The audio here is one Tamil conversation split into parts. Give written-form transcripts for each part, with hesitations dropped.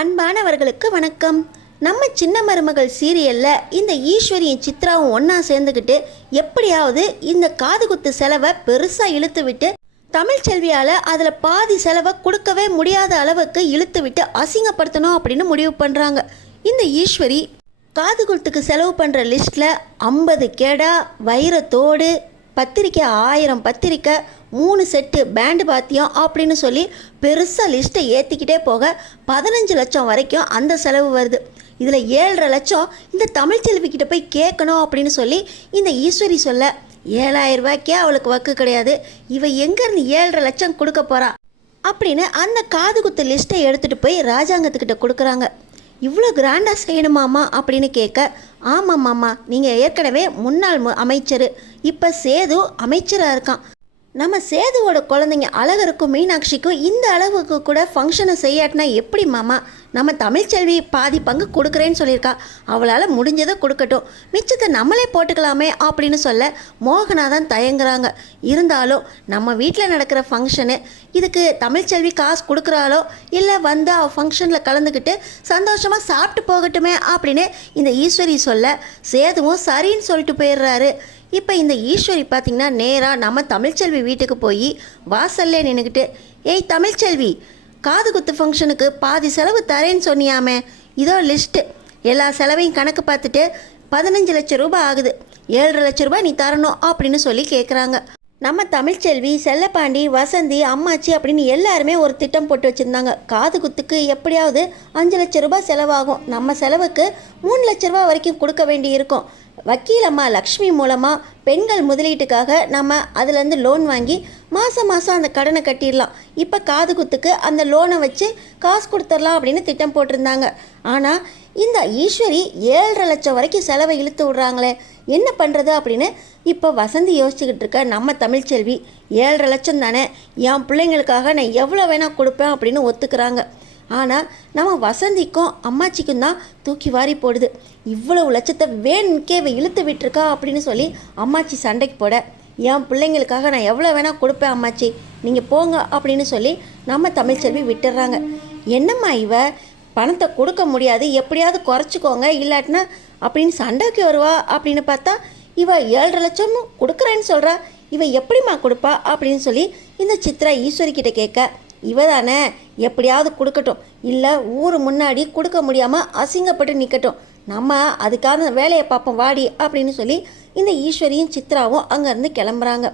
அன்பானவர்களுக்கு வணக்கம். நம்ம சின்ன மருமகள் சீரியலில் இந்த ஈஸ்வரியும் சித்ராவும் ஒன்றா சேர்ந்துக்கிட்டு எப்படியாவது இந்த காதுகுத்து செலவை பெருசாக இழுத்து விட்டு தமிழ்ச்செல்வியால் அதில் பாதி செலவை கொடுக்கவே முடியாத அளவுக்கு இழுத்து விட்டு அசிங்கப்படுத்தணும் அப்படின்னு முடிவு பண்ணுறாங்க. இந்த ஈஸ்வரி காதுகுத்துக்கு செலவு பண்ணுற லிஸ்ட்டில் 50 கெடா, வைரத்தோடு, பத்திரிக்கை 1000 பத்திரிக்கை, 3 செட்டு பேண்டு பாத்தியம் அப்படின்னு சொல்லி பெருசாக லிஸ்ட்டை ஏற்றிக்கிட்டே போக 15 லட்சம் வரைக்கும் அந்த செலவு வருது. இதில் 7.5 லட்சம் இந்த தமிழ்ச்செல்விக்கிட்ட போய் கேட்கணும் அப்படின்னு சொல்லி இந்த ஈஸ்வரி சொல்ல 7,000 ரூபாய்க்கே அவளுக்கு வக்கு கிடையாது. இவ எங்கேருந்து 7.5 லட்சம் கொடுக்க போகிறா அப்படின்னு அந்த காதுகுத்து லிஸ்ட்டை எடுத்துகிட்டு போய் ராஜாங்கத்துக்கிட்ட கொடுக்குறாங்க. இவ்வளோ கிராண்டாக செய்யணுமாம்மா அப்படின்னு கேட்க, ஆமாம் மாமா, நீங்கள் ஏற்கனவே முன்னாள் அமைச்சர், இப்போ சேது அமைச்சராக இருக்கான். நம்ம சேதுவோட குழந்தைங்க அழகருக்கும் மீனாட்சிக்கும் இந்த அளவுக்கு கூட ஃபங்க்ஷனை செய்யாட்டினா எப்படி மாமா? நம்ம தமிழ்ச்செல்வி பாதி பங்கு கொடுக்குறேன்னு சொல்லியிருக்கா, அவளால் முடிஞ்சதை கொடுக்கட்டும், மிச்சத்தை நம்மளே போட்டுக்கலாமே அப்படின்னு சொல்ல மோகனா தான் தயங்குறாங்க. இருந்தாலும் நம்ம வீட்டில் நடக்கிற ஃபங்க்ஷனு, இதுக்கு தமிழ்ச்செல்வி காசு கொடுக்குறாளோ இல்லை வந்து அவள் ஃபங்க்ஷனில் கலந்துக்கிட்டு சந்தோஷமாக சாப்பிட்டு போகட்டுமே அப்படின்னு இந்த ஈஸ்வரி சொல்ல சேதுவும் சரின்னு சொல்லிட்டு போயிடுறாரு. இப்போ இந்த ஈஸ்வரி பார்த்திங்கன்னா நேராக நம்ம தமிழ்ச்செல்வி வீட்டுக்கு போய் வாசல்லே நின்றுக்கிட்டு, ஏய் தமிழ்ச்செல்வி, காது குத்து ஃபங்க்ஷனுக்கு பாதி செலவு தரேன்னு சொன்னியாமே, இதோ லிஸ்ட்டு, எல்லா செலவையும் கணக்கு பார்த்துட்டு 15 லட்சம் ரூபாய் ஆகுது, 7.5 லட்ச ரூபாய் நீ தரணும் அப்படின்னு சொல்லி கேட்குறாங்க. நம்ம தமிழ்ச்செல்வி, செல்லப்பாண்டி, வசந்தி, அம்மாச்சி அப்படின்னு எல்லாருமே ஒரு திட்டம் போட்டு வச்சுருந்தாங்க. காது குத்துக்கு எப்படியாவது 5 லட்ச ரூபாய் செலவாகும், நம்ம செலவுக்கு 3 லட்ச ரூபாய் வரைக்கும் கொடுக்க வேண்டி இருக்கும். வக்கீலம்மா லக்ஷ்மி மூலமாக பெண்கள் முதலீட்டுக்காக நம்ம அதுலேருந்து லோன் வாங்கி மாதம் அந்த கடனை கட்டிடலாம். இப்போ காது குத்துக்கு அந்த லோனை வச்சு காசு கொடுத்துடலாம் அப்படின்னு திட்டம் போட்டிருந்தாங்க. ஆனால் இந்த ஈஸ்வரி 7.5 லட்சம் வரைக்கும் செலவை இழுத்து விட்றாங்களே, என்ன பண்ணுறது அப்படின்னு இப்போ வசந்தி யோசிச்சுக்கிட்டு இருக்க நம்ம தமிழ்ச்செல்வி, 7.5 லட்சம் தானே, என் பிள்ளைங்களுக்காக நான் எவ்வளோ வேணால் கொடுப்பேன் அப்படின்னு ஒத்துக்கிறாங்க. ஆனால் நம்ம வசந்திக்கும் அம்மாச்சிக்கும் தான் தூக்கி வாரி போடுது. இவ்வளவு லட்சத்தை வேணுக்கே இழுத்து விட்டுருக்கா அப்படின்னு சொல்லி அம்மாச்சி சண்டைக்கு போட, என் பிள்ளைங்களுக்காக நான் எவ்வளோ வேணால் கொடுப்பேன் அம்மாச்சி, நீங்கள் போங்க அப்படின்னு சொல்லி நம்ம தமிழ்ச்செல்வி விட்டுடுறாங்க. என்னம்மா இவ பணத்தை கொடுக்க முடியாது, எப்படியாவது குறைச்சிக்கோங்க இல்லாட்டினா அப்படின்னு சண்டைக்கு வருவா அப்படின்னு பார்த்தா இவ 7.5 லட்சமும் கொடுக்குறேன்னு சொல்கிறா, இவ எப்படிம்மா கொடுப்பா அப்படின்னு சொல்லி இந்த சித்ரா ஈஸ்வரிக்கிட்ட கேட்க, இவ தானே எப்படியாவது கொடுக்கட்டும், இல்லை ஊர் முன்னாடி கொடுக்க முடியாமல் அசிங்கப்பட்டு நிற்கட்டும், நம்ம அதுக்கான வேலையை பார்ப்போம் வாடி அப்படின்னு சொல்லி இந்த ஈஸ்வரியும் சித்ராவும் அங்கேருந்து கிளம்புறாங்க.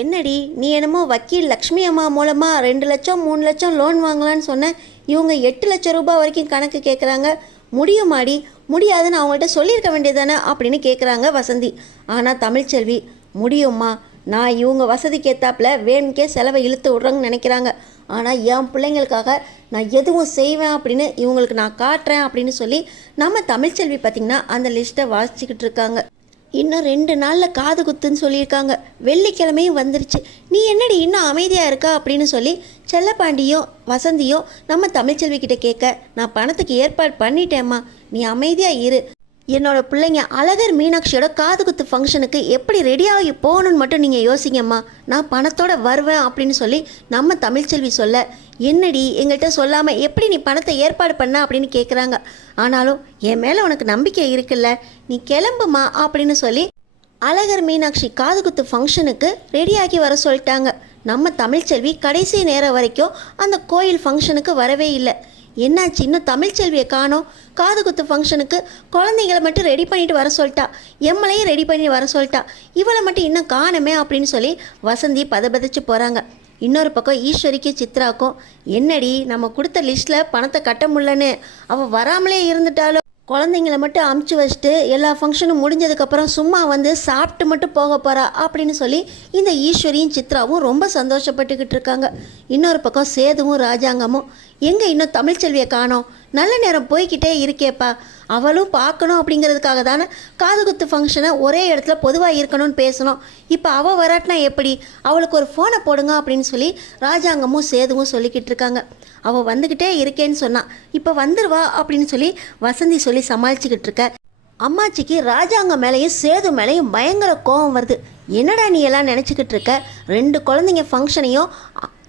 என்னடி நீ என்னமோ வக்கீல் லக்ஷ்மி அம்மா மூலமாக 2 லட்சம் 3 லட்சம் லோன் வாங்கலான்னு சொன்ன, இவங்க 8 லட்சம் ரூபாய் வரைக்கும் கணக்கு கேட்குறாங்க, முடியுமாடி? முடியாதுன்னு அவங்கள்ட்ட சொல்லியிருக்க வேண்டியதானே அப்படின்னு கேட்குறாங்க வசந்தி. ஆனால் தமிழ்ச்செல்வி, முடியும்மா, நான் இவங்க வசதிக்கு ஏற்றாப்புல வேணுக்கே செலவை இழுத்து விட்றோங்கன்னு நினைக்கிறாங்க, ஆனால் என் பிள்ளைங்களுக்காக நான் எதுவும் செய்வேன் அப்படின்னு இவங்களுக்கு நான் காட்டுறேன் அப்படின்னு சொல்லி நம்ம தமிழ்ச்செல்வி பார்த்திங்கன்னா அந்த லிஸ்ட்டை வாசிச்சுக்கிட்டு இருக்காங்க. இன்னும் 2 நாளில் காது குத்துன்னு சொல்லியிருக்காங்க, வெள்ளிக்கிழமையும் வந்துருச்சு, நீ என்னடி இன்னும் அமைதியாக இருக்கா அப்படின்னு சொல்லி செல்லப்பாண்டியும் வசந்தியும் நம்ம தமிழ்ச்செல்விக்கிட்ட கேட்க, நான் பணத்துக்கு ஏற்பாடு பண்ணிட்டேம்மா, நீ அமைதியாக இரு, என்னோட பிள்ளைங்க அழகர் மீனாட்சியோட காது குத்து ஃபங்க்ஷனுக்கு எப்படி ரெடியாகி போகணுன்னு மட்டும் நீங்கள் யோசிங்கம்மா, நான் பணத்தோடு வருவேன் அப்படின்னு சொல்லி நம்ம தமிழ்ச்செல்வி சொல்ல, என்னடி எங்கள்கிட்ட சொல்லாமல் எப்படி நீ பணத்தை ஏற்பாடு பண்ண அப்படின்னு கேட்குறாங்க. ஆனாலும் என் மேலே உனக்கு நம்பிக்கை இருக்குல்ல, நீ கிளம்புமா அப்படின்னு சொல்லி அழகர் மீனாட்சி காது குத்து ஃபங்க்ஷனுக்கு ரெடியாகி வர சொல்லிட்டாங்க. நம்ம தமிழ்ச்செல்வி கடைசி நேரம் வரைக்கும் அந்த கோயில் ஃபங்க்ஷனுக்கு வரவே இல்லை. என்னாச்சு, இன்னும் தமிழ்ச்செல்வியை காணோம்? காது குத்து ஃபங்க்ஷனுக்கு குழந்தைங்களை மட்டும் ரெடி பண்ணிட்டு வர சொல்லிட்டா, எம்மளையும் ரெடி பண்ணி வர சொல்லிட்டா, இவளை மட்டும் இன்னும் காணுமே அப்படின்னு சொல்லி வசந்தி பதபதிச்சு போகிறாங்க. இன்னொரு பக்கம் ஈஸ்வரிக்கு சித்ராக்கும், என்னடி நம்ம கொடுத்த லிஸ்ட்டில் பணத்தை கட்ட முடியலன்னு அவள் வராமலே இருந்துட்டாலும் குழந்தைங்களை மட்டும் அமுச்சு வச்சுட்டு எல்லா ஃபங்க்ஷனும் முடிஞ்சதுக்கப்புறம் சும்மா வந்து சாப்பிட்டு மட்டும் போக போகிறா அப்படின்னு சொல்லி இந்த ஈஸ்வரியும் சித்ராவும் ரொம்ப சந்தோஷப்பட்டுக்கிட்டு இருக்காங்க. இன்னொரு பக்கம் சேதுவும் ராஜாங்கமும், எங்கே இன்னும் தமிழ்ச்செல்வியை காணோம், நல்ல நேரம் போய்கிட்டே இருக்கேப்பா, அவளும் பார்க்கணும் அப்படிங்கிறதுக்காக தானே காது குத்து ஃபங்க்ஷனை ஒரே இடத்துல பொதுவாக இருக்கணும்னு பேசணும், இப்போ அவள் வராட்டினா எப்படி, அவளுக்கு ஒரு ஃபோனை போடுங்க அப்படின்னு சொல்லி ராஜாங்கமும் சேதுவும் சொல்லிக்கிட்டு இருக்காங்க. அவள் வந்துக்கிட்டே இருக்கேன்னு சொன்னான், இப்போ வந்துடுவா அப்படின்னு சொல்லி வசந்தி சொல்லி சமாளிச்சுக்கிட்டு இருக்க. அம்மாச்சிக்கு ராஜாங்கம் மேலேயும் சேது மேலேயும் பயங்கர கோபம் வருது. என்னடா நீ எல்லாம் நினச்சிக்கிட்டு இருக்க, 2 குழந்தைங்க ஃபங்க்ஷனையும்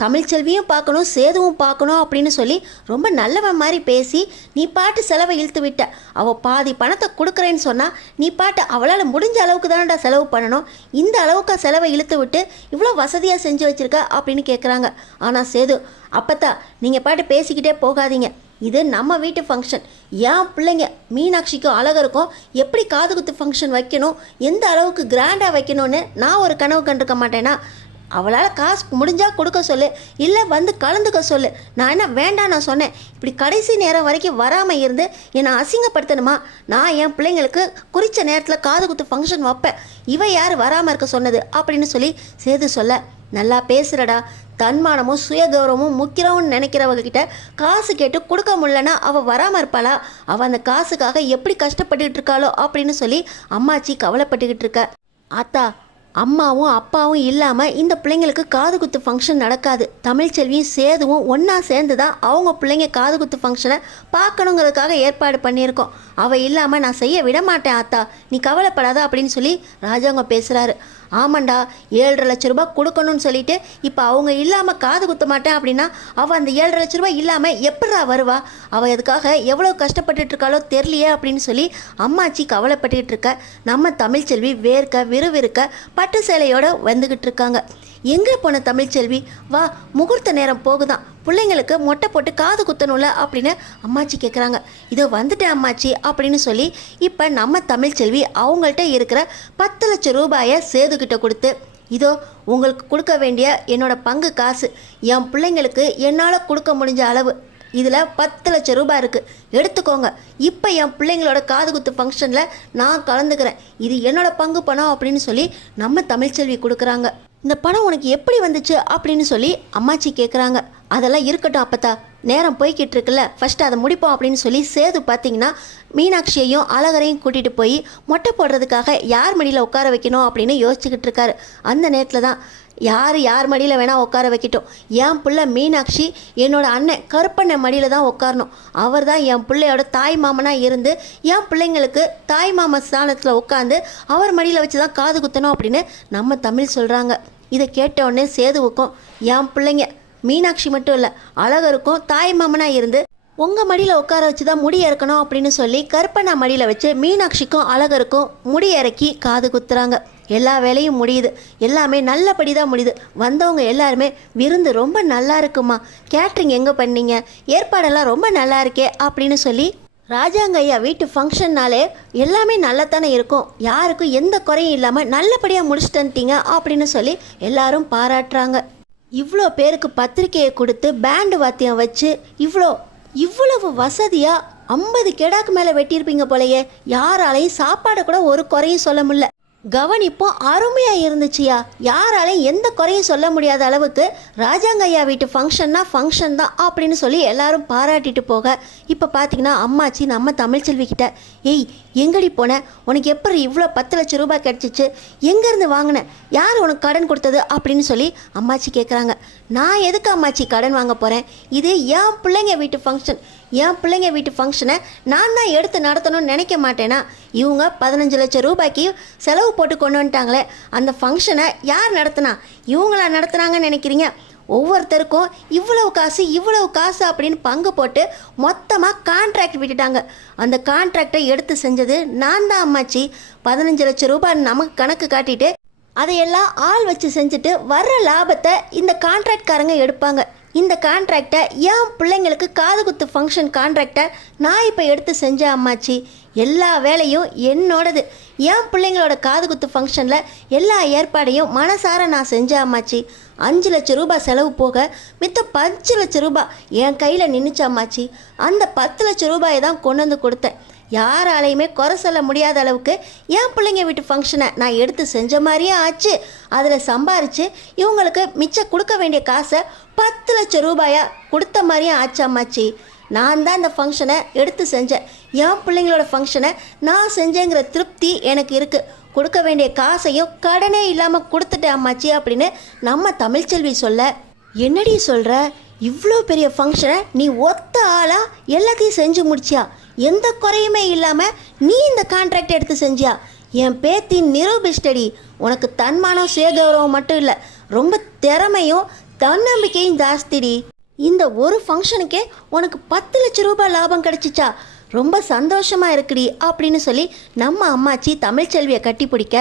தமிழ்ச்செல்வியும் பார்க்கணும் சேதுவும் பார்க்கணும் அப்படின்னு சொல்லி ரொம்ப நல்லவன் மாதிரி பேசி நீ பாட்டு செலவை இழுத்து விட்ட. அவள் பாதி பணத்தை கொடுக்குறேன்னு சொன்னால் நீ பாட்டு அவளால் முடிஞ்ச அளவுக்கு தானடா செலவு பண்ணணும். இந்த அளவுக்கு செலவை இழுத்து விட்டு இவ்வளோ வசதியாக செஞ்சு வச்சுருக்க அப்படின்னு கேட்குறாங்க. ஆனால் சேது, அப்பத்தா நீங்கள் பாட்டு பேசிக்கிட்டே போகாதீங்க, இது நம்ம வீட்டு ஃபங்க்ஷன். என் பிள்ளைங்க மீனாட்சிக்கும் அழகருக்கும் எப்படி காது குத்து ஃபங்க்ஷன் வைக்கணும், எந்த அளவுக்கு கிராண்டாக வைக்கணும்னு நான் ஒரு கனவு கண்டிருக்க மாட்டேன்னா? அவளால் காசு முடிஞ்சால் கொடுக்க சொல்லு, இல்லை வந்து கலந்துக்க சொல்லு. நான் என்ன வேண்டாம் நான் சொன்னேன்? இப்படி கடைசி நேரம் வரைக்கும் வராமல் இருந்து என்னை அசிங்கப்படுத்தணுமா? நான் என் பிள்ளைங்களுக்கு குறித்த நேரத்தில் காது குத்து ஃபங்க்ஷன் வைப்பேன், இவ யார் வராமல் இருக்க சொன்னது அப்படின்னு சொல்லி சேது சொல்ல, நல்லா பேசுகிறடா, தன்மானமும் சுயகௌரவமும் முக்கியம்னு நினைக்கிறவங்கக்கிட்ட காசு கேட்டு கொடுக்க முடியலன்னா அவள் வராமல் இருப்பாளா? அவள் அந்த காசுக்காக எப்படி கஷ்டப்பட்டுக்கிட்டு இருக்காளோ அப்படின்னு சொல்லி அம்மாச்சி கவலைப்பட்டுக்கிட்டு இருக்க. ஆத்தா, அம்மாவும் அப்பாவும் இல்லாமல் இந்த பிள்ளைங்களுக்கு காது குத்து ஃபங்க்ஷன் நடக்காது. தமிழ்ச்செல்வியும் சேதுவும் ஒன்றா சேர்ந்து தான் அவங்க பிள்ளைங்க காது குத்து ஃபங்க்ஷனை பார்க்கணுங்கிறதுக்காக ஏற்பாடு பண்ணியிருக்கோம். அவள் இல்லாமல் நான் செய்ய விட மாட்டேன் ஆத்தா, நீ கவலைப்படாத அப்படின்னு சொல்லி ராஜாங்க பேசுகிறாரு. ஆமாண்டா, 7.5 லட்ச ரூபாய் கொடுக்கணும்னு சொல்லிட்டு இப்போ அவங்க இல்லாமல் காது குத்த மாட்டேன் அப்படின்னா அவள் அந்த 7.5 லட்ச ரூபாய் இல்லாமல் எப்படா வருவா? அவள் அதுக்காக எவ்வளோ கஷ்டப்பட்டுட்டு இருக்காளோ தெரியலையே அப்படின்னு சொல்லி அம்மாச்சி கவலைப்பட்டுக்கிட்டு இருக்க. நம்ம தமிழ்ச்செல்வி வேர்க்க விறுவிறுக்க பட்டு சேலையோடு வந்துக்கிட்டு இருக்காங்க. எங்கே போன தமிழ்ச்செல்வி? வா, முகூர்த்த நேரம் போகுதான், பிள்ளைங்களுக்கு மொட்டை போட்டு காது குத்தணும்ல அப்படின்னு அம்மாச்சி கேட்குறாங்க. இதோ வந்துட்டேன் அம்மாச்சி அப்படின்னு சொல்லி இப்போ நம்ம தமிழ்ச்செல்வி அவங்கள்ட்ட இருக்கிற 10 லட்சம் ரூபாயை சேதுக்கிட்ட கொடுத்து, இதோ உங்களுக்கு கொடுக்க வேண்டிய என்னோட பங்கு காசு, என் பிள்ளைங்களுக்கு என்னால் கொடுக்க முடிஞ்ச அளவு இதில் 10 லட்சம் ரூபாய் இருக்குது, எடுத்துக்கோங்க. இப்போ என் பிள்ளைங்களோட காது குத்து ஃபங்க்ஷனில் நான் கலந்துக்கிறேன், இது என்னோட பங்கு பணம் அப்படின்னு சொல்லி நம்ம தமிழ்ச்செல்வி கொடுக்குறாங்க. இந்த பணம் உனக்கு எப்படி வந்துச்சு அப்படின்னு சொல்லி அம்மாச்சி கேட்குறாங்க. அதெல்லாம் இருக்கட்டும் அப்பத்தா, நேரம் போய்கிட்டு இருக்குல்ல, ஃபஸ்ட்டு அதை முடிப்போம் அப்படின்னு சொல்லி சேது பார்த்திங்கன்னா மீனாட்சியையும் அழகரையும் கூட்டிகிட்டு போய் மொட்டை போடுறதுக்காக யார் மடியில் உட்கார வைக்கணும் அப்படின்னு யோசிச்சுக்கிட்டு இருக்காரு. அந்த நேரத்தில் தான் யார் மடியில் வேணால் உட்கார வைக்கட்டும், என் பிள்ளை மீனாட்சி என்னோட அண்ணன் கருப்பண்ணன் மடியில் தான் உட்காரணும், அவர் தான் என் பிள்ளையோட தாய் மாமனாக இருந்து என் பிள்ளைங்களுக்கு தாய் மாமன் ஸ்தானத்தில் உட்காந்து அவர் மடியில் வச்சு தான் காது குத்தணும் அப்படின்னு நம்ம தமிழ் சொல்கிறாங்க. இதை கேட்ட உடனே சேதுவுக்கும், என் பிள்ளைங்க மீனாட்சி மட்டும் இல்லை அழகருக்கும் தாய் மாமனாக இருந்து உங்கள் மடியில் உட்கார வச்சு தான் முடி இறக்கணும் அப்படின்னு சொல்லி கருப்பண்ணா மடியில் வச்சு மீனாட்சிக்கும் அழகருக்கும் முடி இறக்கி காது குத்துறாங்க. எல்லா வேலையும் முடியுது, எல்லாமே நல்லபடி தான் முடியுது. வந்தவங்க எல்லாருமே விருந்து ரொம்ப நல்லா இருக்குமா, கேட்ரிங் எங்கே பண்ணீங்க, ஏற்பாடெல்லாம் ரொம்ப நல்லா இருக்கே அப்படின்னு சொல்லி ராஜாங்க ஐயா வீட்டு ஃபங்க்ஷன்னாலே எல்லாமே நல்லாத்தானே இருக்கும், யாருக்கும் எந்த குறையும் இல்லாமல் நல்லபடியாக முடிச்சுட்டீங்க அப்படின்னு சொல்லி எல்லாரும் பாராட்டுறாங்க. இவ்வளோ பேருக்கு பத்திரிக்கையை கொடுத்து பேண்டு வாத்தியம் வச்சு இவ்வளவு வசதியாக 50 கெடாக்கு மேலே வெட்டியிருப்பீங்க போலையே, யாராலையும் சாப்பாடை கூட ஒரு குறையும் சொல்ல முடியல. கவனிப்பும் அருமையாக இருந்துச்சியா, யாராலையும் எந்த குறையும் சொல்ல முடியாத அளவுக்கு ராஜாங்க ஐயா வீட்டு ஃபங்க்ஷன்னா ஃபங்க்ஷன் தான் அப்படின்னு சொல்லி எல்லாரும் பாராட்டிட்டு போக, இப்போ பார்த்தீங்கன்னா அம்மாச்சி நம்ம தமிழ்ச்செல்விக்கிட்ட, ஏய் எங்கடி போன, உனக்கு எப்படி இவ்வளோ 10 லட்சம் ரூபாய் கிடச்சிச்சு, எங்கேருந்து வாங்கினேன், யார் உனக்கு கடன் கொடுத்தது அப்படின்னு சொல்லி அம்மாச்சி கேட்குறாங்க. நான் எதுக்கு அம்மாச்சி கடன் வாங்க போகிறேன், இது என் பிள்ளைங்க வீட்டு ஃபங்க்ஷன், என் பிள்ளைங்க வீட்டு ஃபங்க்ஷனை நான் தான் எடுத்து நடத்தணும்னு நினைக்க மாட்டேனா? இவங்க 15 லட்சம் ரூபாய்க்கு செலவு போட்டு கொண்டு வந்துட்டாங்களே, அந்த ஃபங்க்ஷனை யார் நடத்தினா? இவங்களா நடத்துனாங்கன்னு நினைக்கிறீங்க? ஒவ்வொருத்தருக்கும் இவ்வளவு காசு அப்படின்னு பங்கு போட்டு மொத்தமாக கான்ட்ராக்ட் விட்டுட்டாங்க. அந்த கான்ட்ராக்டை எடுத்து செஞ்சது நான் தான் அம்மாச்சி. 15 லட்சம் ரூபாய் நமக்கு கணக்கு காட்டிட்டு அதையெல்லாம் ஆள் வச்சு செஞ்சுட்டு வர்ற லாபத்தை இந்த கான்ட்ராக்ட்காரங்க எடுப்பாங்க. இந்த கான்ட்ராக்டை என் பிள்ளைங்களுக்கு காது குத்து ஃபங்க்ஷன் கான்ட்ராக்டை நான் இப்போ எடுத்து செஞ்சேன் அம்மாச்சி. எல்லா வேலையும் என்னோடது. என் பிள்ளைங்களோட காது குத்து ஃபங்க்ஷனில் எல்லா ஏற்பாடையும் மனசார நான் செஞ்சேன் அம்மாச்சி. 5 லட்சம் ரூபாய் செலவு போக மித்தம் 10 லட்சம் ரூபாய் என் கையில் நின்றுச்சு அம்மாச்சி. அந்த 10 லட்சம் ரூபாயை தான் கொண்டு வந்து கொடுத்தேன். யாராலையுமே குறை சொல்ல முடியாத அளவுக்கு என் பிள்ளைங்க வீட்டு ஃபங்க்ஷனை நான் எடுத்து செஞ்ச மாதிரியே ஆச்சு. அதில் சம்பாரித்து இவங்களுக்கு மிச்சம் கொடுக்க வேண்டிய காசை 10 லட்சம் ரூபாயா கொடுத்த மாதிரியும் ஆச்சு அம்மாச்சி. நான் தான் இந்த ஃபங்க்ஷனை எடுத்து செஞ்சேன். என் பிள்ளைங்களோட ஃபங்க்ஷனை நான் செஞ்சேங்கிற திருப்தி எனக்கு இருக்குது. கொடுக்க வேண்டிய காசையும் கடனே இல்லாமல் கொடுத்துட்டேன் அம்மாச்சி அப்படின்னு நம்ம தமிழ்ச்செல்வி சொல்ல, என்னடி சொல்கிற, இவ்வளோ பெரிய ஃபங்க்ஷனை நீ ஒத்த ஆளாக எல்லாத்தையும் செஞ்சு முடிச்சியா? எந்த குறையுமே இல்லாமல் நீ இந்த கான்ட்ராக்ட் எடுத்து செஞ்சியா? என் பேத்தி நிரூபிஸ்டடி. உனக்கு தன்மானம் சுயகௌரவம் மட்டும் இல்லை, ரொம்ப திறமையும் தன்னம்பிக்கையும் ஜாஸ்திடி. இந்த ஒரு ஃபங்க்ஷனுக்கே உனக்கு 10 லட்சம் ரூபாய் லாபம் கிடைச்சிச்சா, ரொம்ப சந்தோஷமா இருக்குடி அப்படின்னு சொல்லி நம்ம அம்மாச்சி தமிழ்ச்செல்வியை கட்டி பிடிக்க,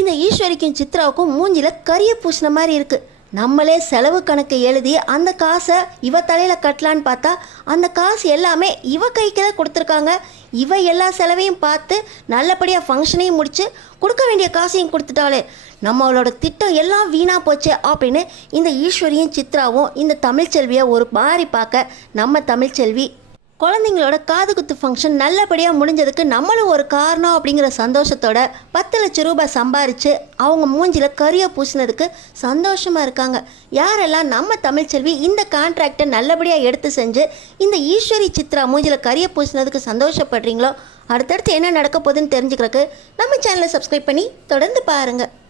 இந்த ஈஸ்வரிக்கும் சித்ராவுக்கும் மூஞ்சில கரிய பூசின மாதிரி இருக்கு. நம்மளே செலவு கணக்கு எழுதி அந்த காசை இவ தலையில கட்டலான்னு பார்த்தா அந்த காசு எல்லாமே இவ கைக்கு தான் கொடுத்துருக்காங்க. இவ எல்லா செலவையும் பார்த்து நல்லபடியாக ஃபங்க்ஷனையும் முடிச்சு கொடுக்க வேண்டிய காசையும் கொடுத்துட்டாலே, நம்மளோட திட்டம் எல்லாம் வீணா போச்சே அப்படின்னு இந்த ஈஸ்வரியும் சித்ராவும் இந்த தமிழ்ச்செல்வியை ஒரு மாதிரி பார்க்க, நம்ம தமிழ்ச்செல்வி குழந்தைங்களோட காதுகுத்து ஃபங்க்ஷன் நல்லபடியாக முடிஞ்சதுக்கு நம்மளும் ஒரு காரணம் அப்படிங்கிற சந்தோஷத்தோட 10 லட்சம் ரூபாய் சம்பாரித்து அவங்க மூஞ்சில கரிய பூசினதுக்கு சந்தோஷமாக இருக்காங்க. யாரெல்லாம் நம்ம தமிழ்ச்செல்வி இந்த கான்ட்ராக்டை நல்லபடியாக எடுத்து செஞ்சு இந்த ஈஸ்வரி சித்ரா மூஞ்சில கரிய பூசினதுக்கு சந்தோஷப்படுறீங்களோ, அடுத்தடுத்து என்ன நடக்க போகுதுன்னு தெரிஞ்சுக்கிறதுக்கு நம்ம சேனலை சப்ஸ்கிரைப் பண்ணி தொடர்ந்து பாருங்கள்.